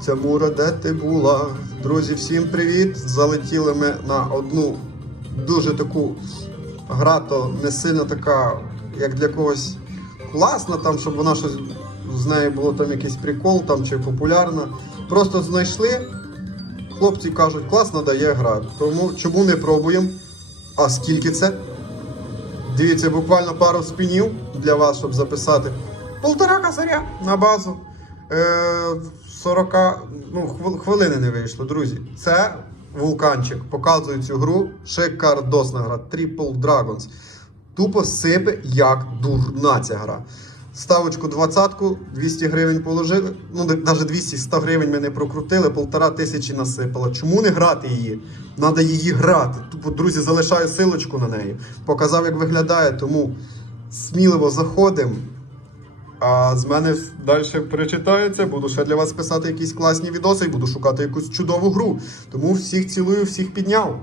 Ця мура, де ти була? Друзі, всім привіт! Залетіли ми на одну дуже таку гра, то не сильно така, як для когось класна, там, щоб вона щось з нею було там якийсь прикол там, чи популярна. Просто знайшли. Хлопці кажуть, класно дає гра. Тому чому не пробуємо? А скільки це? Дивіться, буквально пару спінів для вас, щоб записати. Полтора косаря на базу. Е, 40 ну, хвилини не вийшло, друзі. Це вулканчик. Показую цю гру. Шикардосна гра. Triple Dragons. Тупо сипе як дурна ця гра. Ставочку 20 200 гривень положили. Ну, навіть 200 100 гривень ми не прокрутили, полтора тисячі насипало. Чому не грати її? Надо її грати. Тупо, друзі, залишаю силочку на неї. Показав, як виглядає, тому сміливо заходимо. А з мене далі перечитається, буду ще для вас писати якісь класні відоси і буду шукати якусь чудову гру. Тому всіх цілую, всіх підняв.